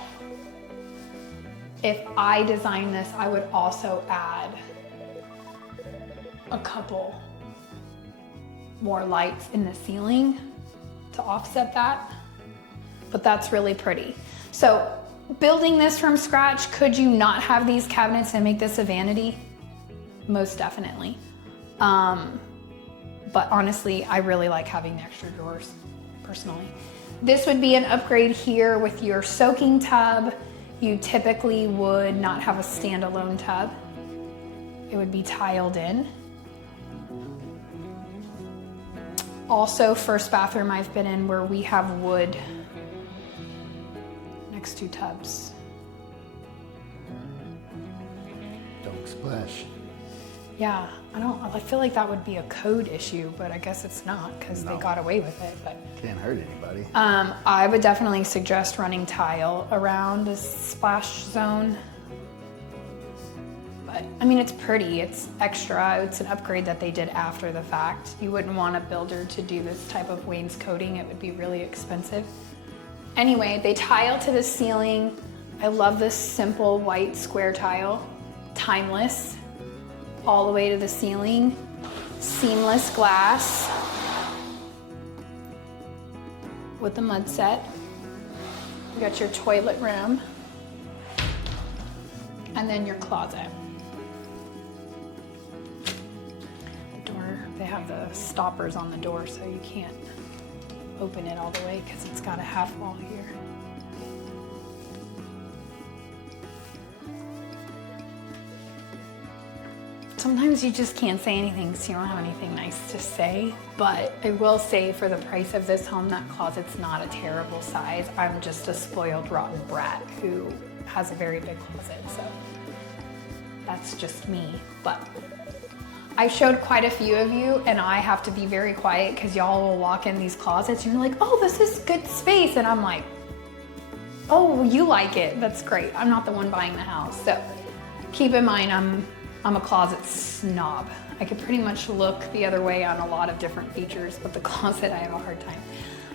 If I designed this, I would also add a couple more lights in the ceiling to offset that, but that's really pretty. So building this from scratch, could you not have these cabinets and make this a vanity? Most definitely. But honestly, I really like having the extra drawers personally. This would be an upgrade here with your soaking tub. You typically would not have a standalone tub. It would be tiled in. Also, first bathroom I've been in where we have wood next to tubs. Don't splash. Yeah, I feel like that would be a code issue, but I guess it's not because they got away with it. But can't hurt anybody. I would definitely suggest running tile around this splash zone. But I mean, it's pretty, it's extra, it's an upgrade that they did after the fact. You wouldn't want a builder to do this type of wainscoting, it would be really expensive. Anyway, they tile to the ceiling. I love this simple white square tile, timeless, all the way to the ceiling, seamless glass with the mud set. You got your toilet room and then your closet. The door, they have the stoppers on the door so you can't open it all the way because it's got a half wall here. Sometimes you just can't say anything because you don't have anything nice to say, but I will say for the price of this home, that closet's not a terrible size. I'm just a spoiled, rotten brat who has a very big closet, so that's just me. But I showed quite a few of you and I have to be very quiet because y'all will walk in these closets and you're like, oh, this is good space. And I'm like, oh, you like it. That's great. I'm not the one buying the house. So keep in mind, I'm a closet snob. I could pretty much look the other way on a lot of different features, but the closet, I have a hard time.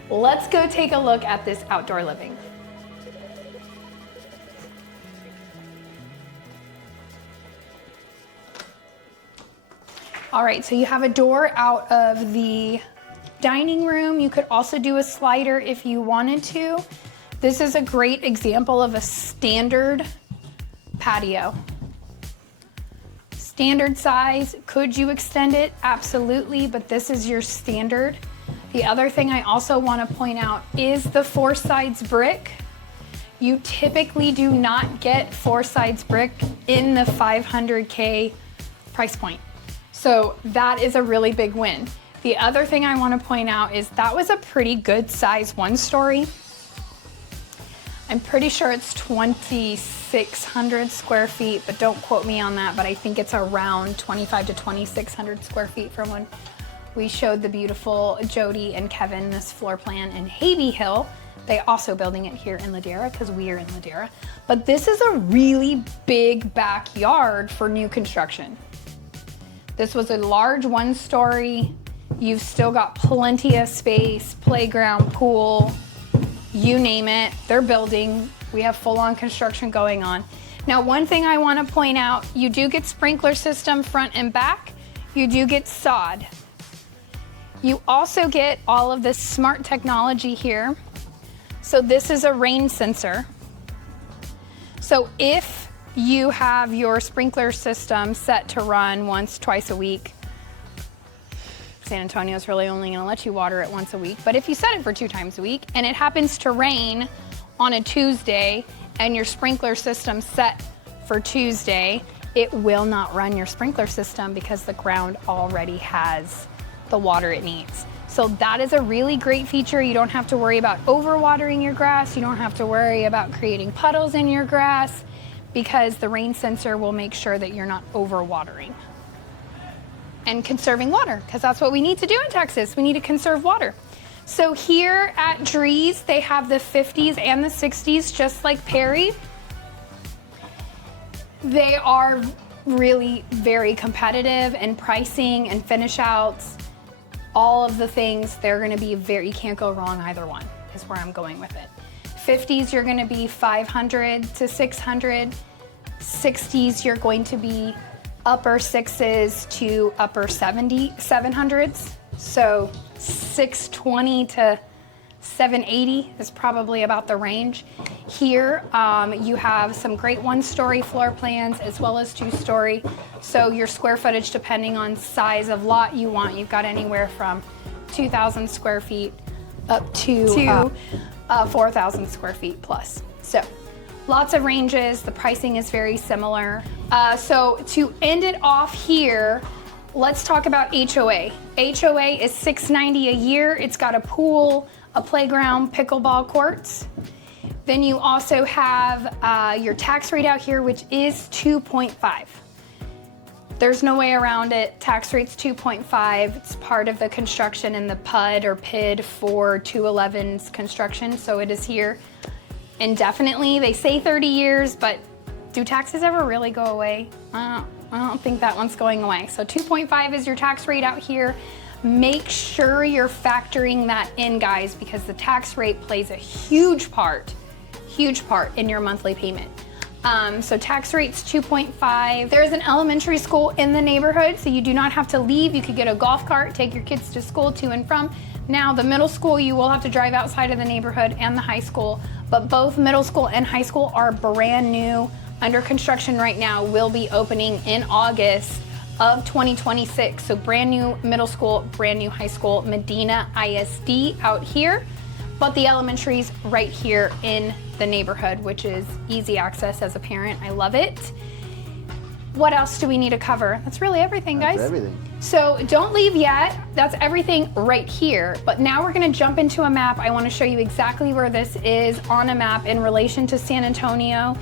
Let's go take a look at this outdoor living. All right, so you have a door out of the dining room. You could also do a slider if you wanted to. This is a great example of a standard patio. Standard size. Could you extend it? Absolutely, but this is your standard. The other thing I also want to point out is the 4 sides brick. You typically do not get 4 sides brick in the $500K price point. So that is a really big win. The other thing I want to point out is that was a pretty good size 1-story. I'm pretty sure it's 2,600 square feet, but don't quote me on that, but I think it's around 25 to 2,600 square feet from when we showed the beautiful Jody and Kevin this floor plan in Havey Hill. They also building it here in Ladera because we are in Ladera. But this is a really big backyard for new construction. This was a large 1-story. You've still got plenty of space, playground, pool, you name it. They're building. We have full-on construction going on. Now, one thing I want to point out, you do get sprinkler system front and back. You do get sod. You also get all of this smart technology here. So this is a rain sensor. So if you have your sprinkler system set to run once, twice a week, San Antonio is really only gonna let you water it once a week. But if you set it for 2 times a week and it happens to rain on a Tuesday and your sprinkler system set for Tuesday, it will not run your sprinkler system because the ground already has the water it needs. So that is a really great feature. You don't have to worry about overwatering your grass. You don't have to worry about creating puddles in your grass because the rain sensor will make sure that you're not overwatering. And conserving water, because that's what we need to do in Texas. We need to conserve water. So here at Drees, they have the 50s and the 60s, just like Perry. They are really very competitive in pricing and finish outs. All of the things, they're gonna be you can't go wrong either one, is where I'm going with it. 50s, you're gonna be 500 to 600. 60s, you're going to be upper 6s to upper 700s. So 620 to 780 is probably about the range. Here, you have some great 1-story floor plans as well as 2-story. So your square footage, depending on size of lot you want, you've got anywhere from 2,000 square feet up to 4,000 square feet plus. So lots of ranges. The pricing is very similar. So to end it off here, let's talk about HOA. HOA is $690 a year. It's got a pool, a playground, pickleball courts. Then you also have your tax rate out here, which is 2.5. There's no way around it. Tax rate's 2.5. It's part of the construction in the PUD or PID for 211's construction, so it is here indefinitely. They say 30 years, but do taxes ever really go away? I don't think that one's going away. So 2.5 is your tax rate out here. Make sure you're factoring that in, guys, because the tax rate plays a huge part in your monthly payment. So tax rate's 2.5. There's an elementary school in the neighborhood, so you do not have to leave. You could get a golf cart, take your kids to school to and from. Now, the middle school, you will have to drive outside of the neighborhood, and the high school, but both middle school and high school are brand new, under construction right now, will be opening in August of 2026. So brand new middle school, brand new high school, Medina ISD out here, but the elementary's right here in the neighborhood, which is easy access as a parent. I love it. What else do we need to cover? That's really everything, guys. That's everything. So don't leave yet. That's everything right here. But now we're gonna jump into a map. I wanna show you exactly where this is on a map in relation to San Antonio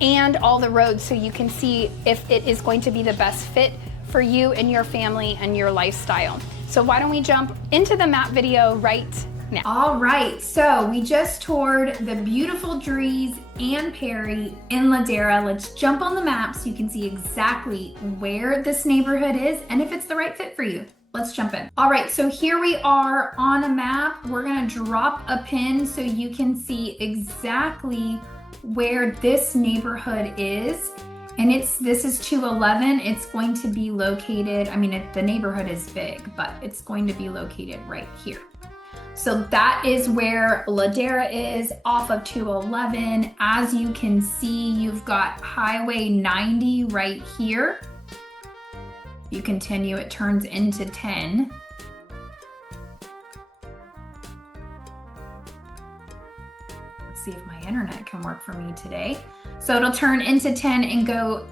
and all the roads, so you can see if it is going to be the best fit for you and your family and your lifestyle. So why don't we jump into the map video right now. All right, so we just toured the beautiful Drees and Perry in Ladera. Let's jump on the map so you can see exactly where this neighborhood is and if it's the right fit for you. Let's jump in. All right, so here we are on a map. We're gonna drop a pin so you can see exactly where this neighborhood is. And this is 211. It's going to be located, the neighborhood is big, but it's going to be located right here. So that is where Ladera is, off of 211. As you can see, you've got Highway 90 right here. You continue, it turns into 10. Let's see if my internet can work for me today. So it'll turn into 10 and go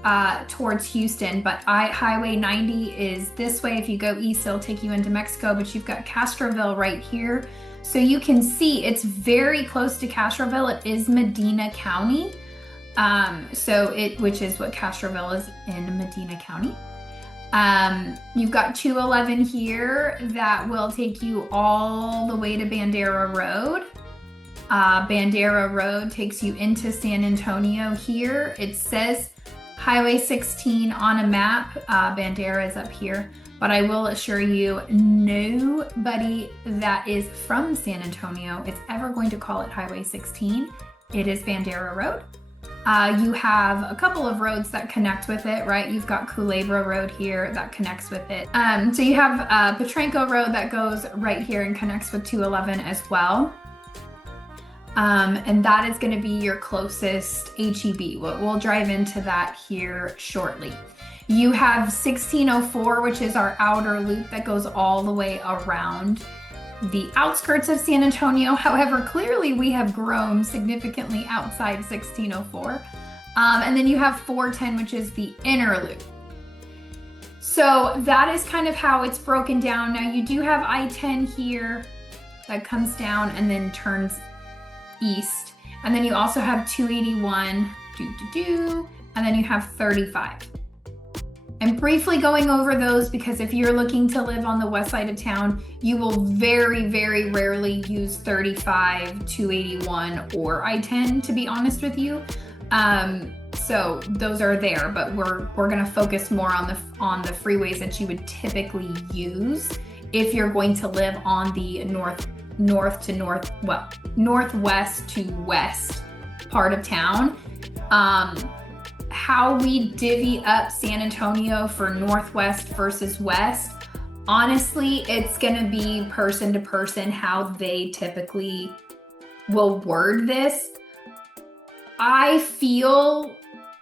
towards Houston, but Highway 90 is this way. If you go east, it'll take you into Mexico, but you've got Castroville right here. So you can see it's very close to Castroville. It is Medina County, which is what Castroville is in Medina County. You've got 211 here that will take you all the way to Bandera Road. Bandera Road takes you into San Antonio here. It says Highway 16 on a map. Bandera is up here. But I will assure you, nobody that is from San Antonio is ever going to call it Highway 16. It is Bandera Road. You have a couple of roads that connect with it, right? You've got Culebra Road here that connects with it. So you have Potranco Road that goes right here and connects with 211 as well. And that is going to be your closest HEB. We'll drive into that here shortly. You have 1604, which is our outer loop that goes all the way around the outskirts of San Antonio. However, clearly we have grown significantly outside 1604. And then you have 410, which is the inner loop. So that is kind of how it's broken down. Now you do have I-10 here that comes down and then turns east. And then you also have 281, and then you have 35. I'm briefly going over those because if you're looking to live on the west side of town, you will very, very rarely use 35, 281, or I-10, to be honest with you. So those are there, but we're gonna focus more on the freeways that you would typically use if you're going to live on the northwest to west part of town. How we divvy up San Antonio for northwest versus west, honestly, it's gonna be person to person how they typically will word this. I feel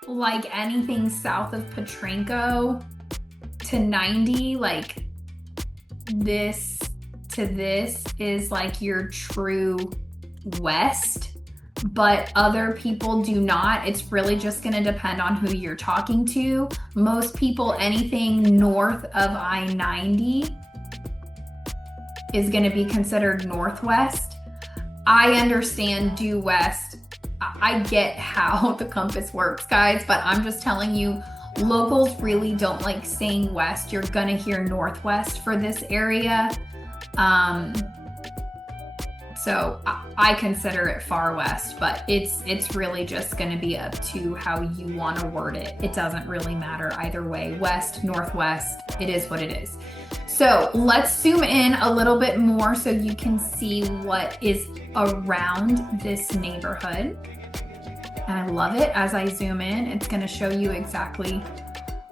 like anything south of Potranco to 90, like this to this is like your true west. But other people do not. It's really just going to depend on who you're talking to. Most people, anything north of I-90 is going to be considered northwest. I understand due west. I get how the compass works, guys, but I'm just telling you, locals really don't like saying west. You're going to hear northwest for this area. So I consider it far west, but it's really just going to be up to how you want to word it. It doesn't really matter either way. West, northwest, it is what it is. So let's zoom in a little bit more so you can see what is around this neighborhood. And I love it as I zoom in. It's going to show you exactly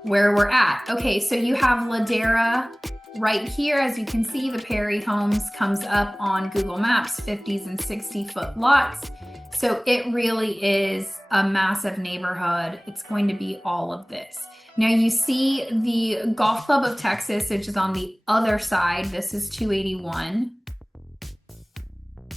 where we're at. Okay, so you have Ladera right here. As you can see, the Perry Homes comes up on Google Maps, 50s and 60-foot lots. So it really is a massive neighborhood. It's going to be all of this. Now you see the Golf Club of Texas, which is on the other side. This is 281.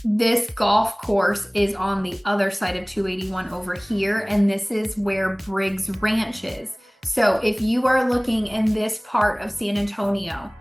This golf course is on the other side of 281 over here, and this is where Briggs Ranch is. So if you are looking in this part of San Antonio,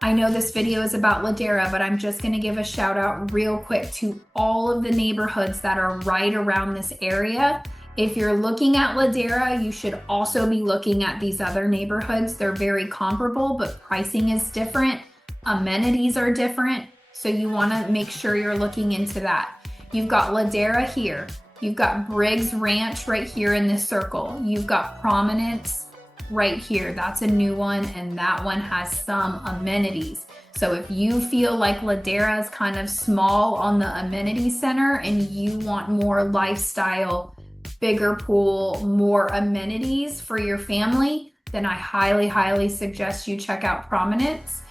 I know this video is about Ladera, but I'm just gonna give a shout out real quick to all of the neighborhoods that are right around this area. If you're looking at Ladera, you should also be looking at these other neighborhoods. They're very comparable, but pricing is different. Amenities are different. So you wanna make sure you're looking into that. You've got Ladera here. You've got Briggs Ranch right here in this circle. You've got Prominence right here. That's a new one, and that one has some amenities. So if you feel like Ladera is kind of small on the amenity center and you want more lifestyle, bigger pool, more amenities for your family, then I highly, highly suggest you check out Prominence.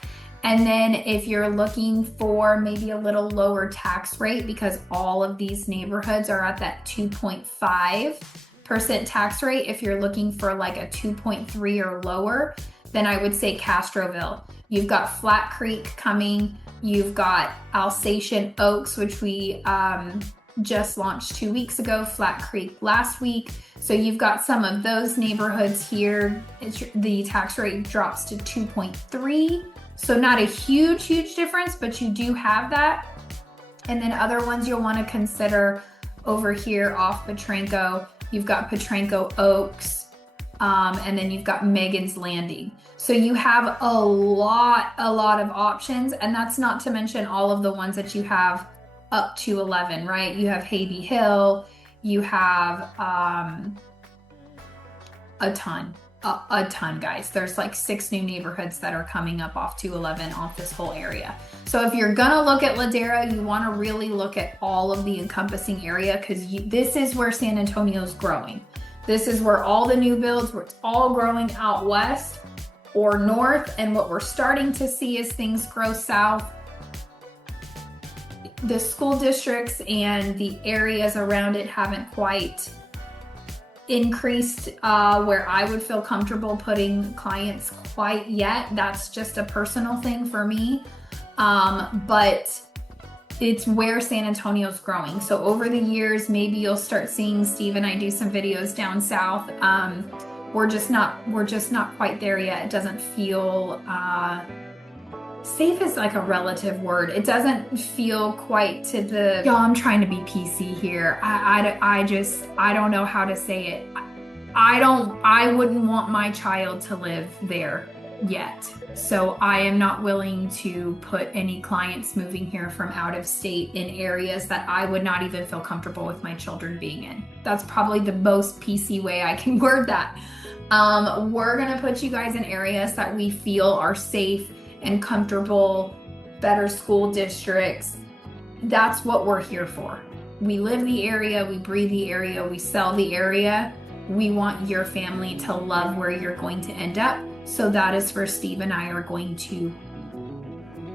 And then if you're looking for maybe a little lower tax rate, because all of these neighborhoods are at that 2.5% tax rate, if you're looking for like a 2.3 or lower, then I would say Castroville. You've got Flat Creek coming. You've got Alsatian Oaks, which we just launched 2 weeks ago, Flat Creek last week. So you've got some of those neighborhoods here. The tax rate drops to 2.3. So not a huge, huge difference, but you do have that. And then other ones you'll want to consider over here off Potranco. You've got Potranco Oaks, and then you've got Megan's Landing. So you have a lot of options, and that's not to mention all of the ones that you have up to 11, right? You have Haby Hill, you have a ton, guys. There's like 6 new neighborhoods that are coming up off 211 off this whole area. So if you're gonna look at Ladera, you wanna really look at all of the encompassing area, because this is where San Antonio's growing. This is where all the new builds, where it's all growing out west or north, and what we're starting to see as things grow south, the school districts and the areas around it haven't quite increased where I would feel comfortable putting clients quite yet. That's just a personal thing for me. But it's where San Antonio's growing. So over the years, maybe you'll start seeing Steve and I do some videos down south. We're just not quite there yet. It doesn't feel, safe is like a relative word. It doesn't feel quite to the, y'all, I'm trying to be PC here. I don't know how to say it. I wouldn't want my child to live there yet. So I am not willing to put any clients moving here from out of state in areas that I would not even feel comfortable with my children being in. That's probably the most PC way I can word that. We're gonna put you guys in areas that we feel are safe and comfortable, better school districts. That's what we're here for. We live the area, we breathe the area, we sell the area. We want your family to love where you're going to end up. So that is where Steve and I are going to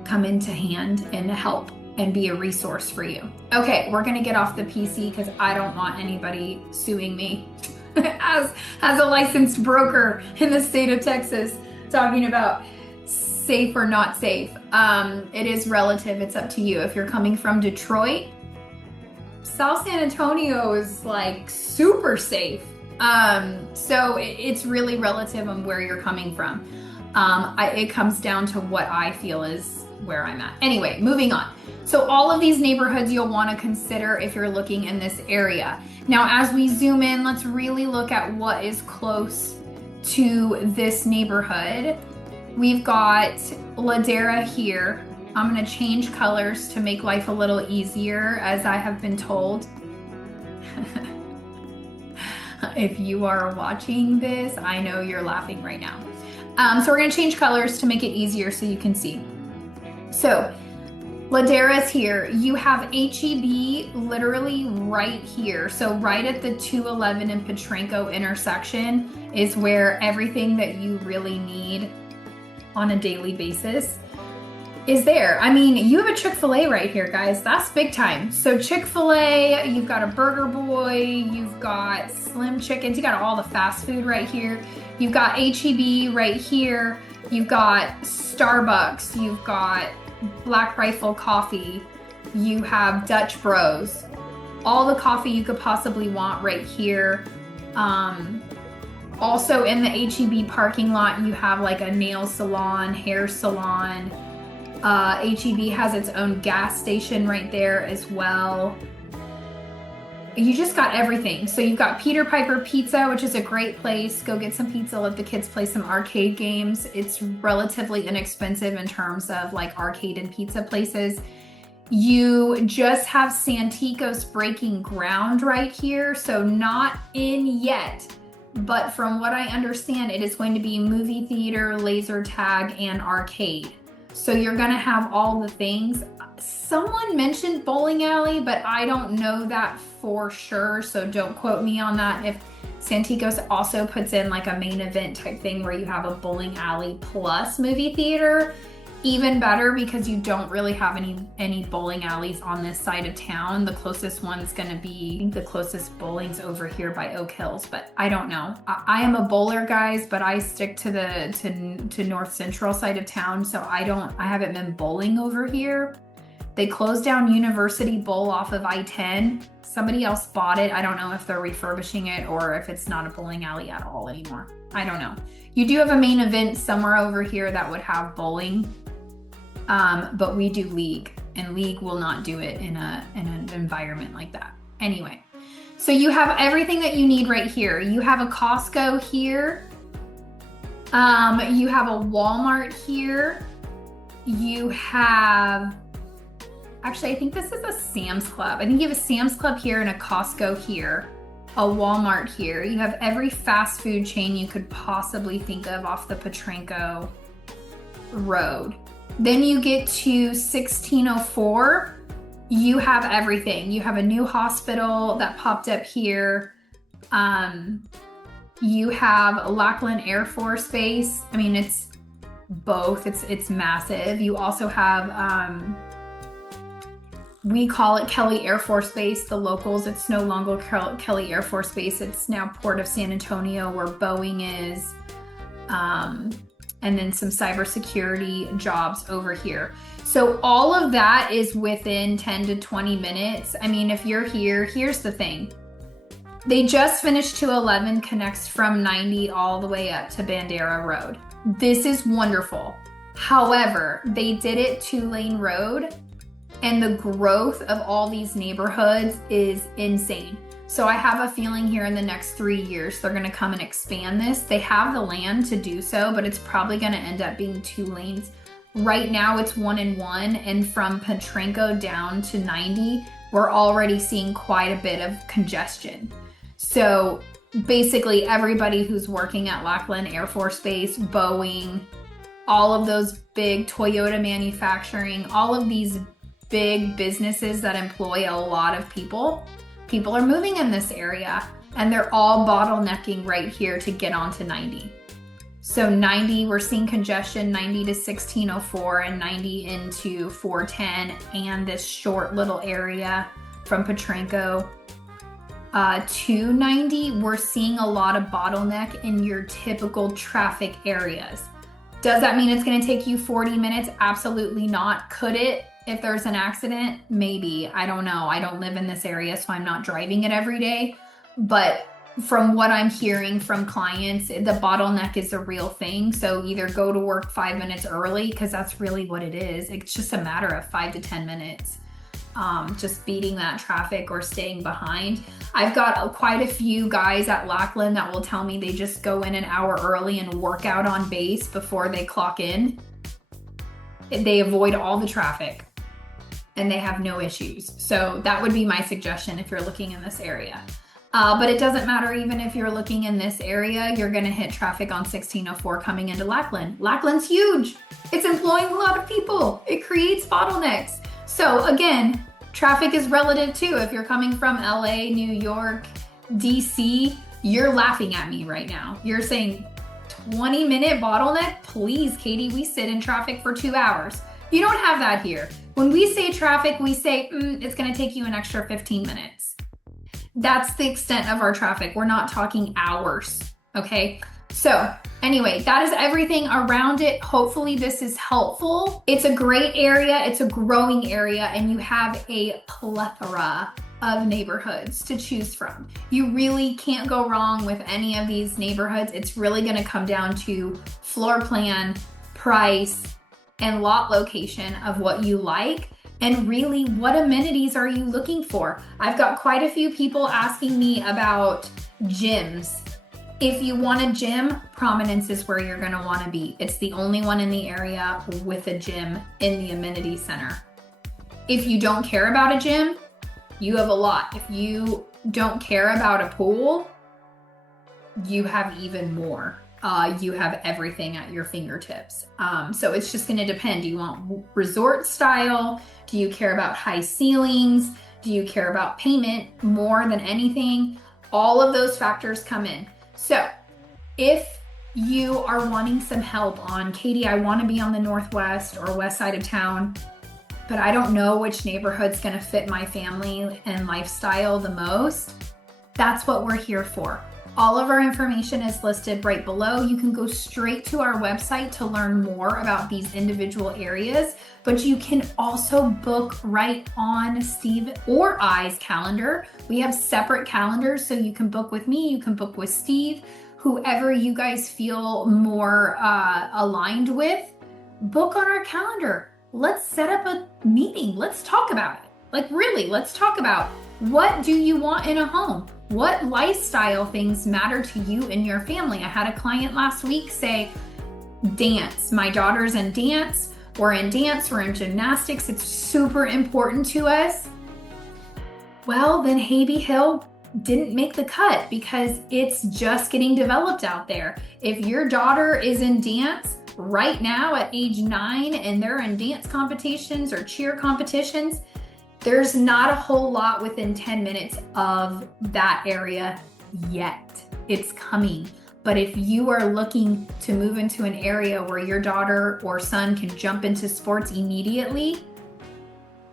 come into hand and help and be a resource for you. Okay, we're gonna get off the PC because I don't want anybody suing me as a licensed broker in the state of Texas talking about safe or not safe. It is relative, it's up to you. If you're coming from Detroit, South San Antonio is like super safe. So it's really relative on where you're coming from. It comes down to what I feel is where I'm at. Anyway, moving on. So all of these neighborhoods you'll want to consider if you're looking in this area. Now, as we zoom in, let's really look at what is close to this neighborhood. We've got Ladera here. I'm going to change colors to make life a little easier, as I have been told. If you are watching this, I know you're laughing right now. So we're going to change colors to make it easier so you can see. So Ladera's here. You have HEB literally right here. So right at the 211 and Potranco intersection is where everything that you really need on a daily basis is there. I mean, you have a Chick-fil-A right here, guys. That's big time. So Chick-fil-A, you've got a Burger Boy, you've got Slim Chickens, you got all the fast food right here. You've got HEB right here. You've got Starbucks, you've got Black Rifle Coffee, you have Dutch Bros. All the coffee you could possibly want right here. Also in the HEB parking lot, you have like a nail salon, hair salon. HEB has its own gas station right there as well. You just got everything. So you've got Peter Piper Pizza, which is a great place. Go get some pizza, let the kids play some arcade games. It's relatively inexpensive in terms of like arcade and pizza places. You just have Santikos breaking ground right here. So not in yet, but from what I understand, it is going to be movie theater, laser tag, and arcade. So you're gonna have all the things. Someone mentioned bowling alley, but I don't know that for sure, so don't quote me on that. If Santikos also puts in like a main event type thing where you have a bowling alley plus movie theater, even better, because you don't really have any bowling alleys on this side of town. The closest one's gonna be, I think the closest bowling's over here by Oak Hills, but I don't know. I am a bowler, guys, but I stick to the North Central side of town, so I haven't been bowling over here. They closed down University Bowl off of I-10. Somebody else bought it. I don't know if they're refurbishing it or if it's not a bowling alley at all anymore. I don't know. You do have a main event somewhere over here that would have bowling. But we do league, and league will not do it in an environment like that. Anyway, so you have everything that you need right here. You have a Costco here. You have a Walmart here. You have, Actually, I think this is a Sam's Club. I think you have a Sam's Club here and a Costco here, a Walmart here. You have every fast food chain you could possibly think of off the Potranco Road. Then you get to 1604. You have everything. You have a new hospital that popped up here. You have Lackland Air Force Base. I mean, it's both. It's massive. You also have, we call it Kelly Air Force Base. The locals, it's no longer Kelly Air Force Base. It's now Port of San Antonio, where Boeing is. And then some cybersecurity jobs over here. So all of that is within 10 to 20 minutes. I mean, if you're here, here's the thing. They just finished 211, connects from 90 all the way up to Bandera Road. This is wonderful. However, they did it 2-lane road, and the growth of all these neighborhoods is insane. So I have a feeling here in the next 3 years, they're gonna come and expand this. They have the land to do so, but it's probably gonna end up being 2 lanes. Right now it's 1 and 1, and from Potranco down to 90, we're already seeing quite a bit of congestion. So basically everybody who's working at Lackland Air Force Base, Boeing, all of those big Toyota manufacturing, all of these big businesses that employ a lot of people are moving in this area, and they're all bottlenecking right here to get onto 90. So 90, we're seeing congestion 90 to 1604 and 90 into 410, and this short little area from Potranco to 90, we're seeing a lot of bottleneck in your typical traffic areas. Does that mean it's going to take you 40 minutes? Absolutely not. Could it? If there's an accident, maybe. I don't know. I don't live in this area, so I'm not driving it every day. But from what I'm hearing from clients, the bottleneck is a real thing. So either go to work 5 minutes early, because that's really what it is. It's just a matter of 5 to 10 minutes. Just beating that traffic or staying behind. I've got quite a few guys at Lackland that will tell me they just go in an hour early and work out on base before they clock in. They avoid all the traffic and they have no issues. So that would be my suggestion if you're looking in this area. But it doesn't matter even if you're looking in this area, you're gonna hit traffic on 1604 coming into Lackland. Lackland's huge. It's employing a lot of people. It creates bottlenecks. So again, traffic is relative too. If you're coming from LA, New York, DC, you're laughing at me right now. You're saying 20-minute bottleneck? Please, Katie, we sit in traffic for 2 hours. You don't have that here. When we say traffic, we say it's gonna take you an extra 15 minutes. That's the extent of our traffic. We're not talking hours, okay? So anyway, that is everything around it. Hopefully this is helpful. It's a great area, it's a growing area, and you have a plethora of neighborhoods to choose from. You really can't go wrong with any of these neighborhoods. It's really gonna come down to floor plan, price, and lot location of what you like. And really, what amenities are you looking for? I've got quite a few people asking me about gyms. If you want a gym, Prominence is where you're gonna wanna be. It's the only one in the area with a gym in the amenity center. If you don't care about a gym, you have a lot. If you don't care about a pool, you have even more. You have everything at your fingertips. So it's just gonna depend. Do you want resort style? Do you care about high ceilings? Do you care about payment more than anything? All of those factors come in. So if you are wanting some help on, Katie, I wanna be on the northwest or west side of town, but I don't know which neighborhood's gonna fit my family and lifestyle the most, that's what we're here for. All of our information is listed right below. You can go straight to our website to learn more about these individual areas, but you can also book right on Steve or I's calendar. We have separate calendars, so you can book with me, you can book with Steve, whoever you guys feel more aligned with, book on our calendar. Let's set up a meeting. Let's talk about it. Like really, let's talk about what do you want in a home? What lifestyle things matter to you and your family? I had a client last week say, dance. My daughter's in dance. or in dance or in gymnastics, it's super important to us, well, then Haby Hill didn't make the cut because it's just getting developed out there. If your daughter is in dance right now at age 9 and they're in dance competitions or cheer competitions, there's not a whole lot within 10 minutes of that area yet. It's coming. But if you are looking to move into an area where your daughter or son can jump into sports immediately,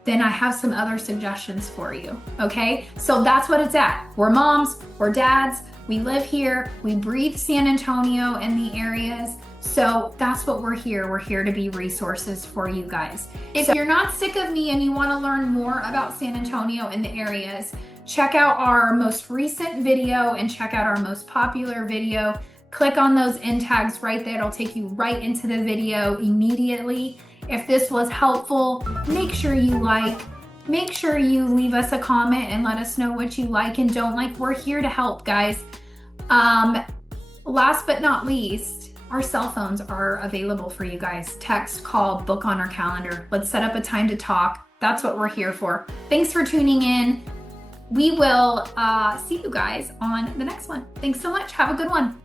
then I have some other suggestions for you, okay? So that's what it's at. We're moms, we're dads, we live here, we breathe San Antonio and the areas. So that's what we're here. We're here to be resources for you guys. If you're not sick of me and you want to learn more about San Antonio and the areas, check out our most recent video and check out our most popular video. Click on those end tags right there. It'll take you right into the video immediately. If this was helpful, make sure you like, make sure you leave us a comment and let us know what you like and don't like. We're here to help, guys. Last but not least, our cell phones are available for you guys. Text, call, book on our calendar. Let's set up a time to talk. That's what we're here for. Thanks for tuning in. We will see you guys on the next one. Thanks so much. Have a good one.